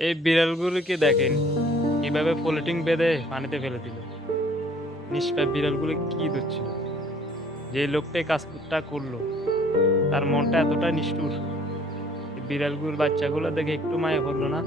এই বিড়ালগুলোকে দেখেন কিভাবে পলিথিন বেঁধে পানিতে ফেলে দিল। নিষ্পাপ বিড়ালগুলো কি ধরছিল? যে লোকটা এই কাজটা করলো তার মনটা এতটা নিষ্ঠুর, এই বিড়ালগুলোর বাচ্চাগুলো দেখে একটু মায়া পড়লো না?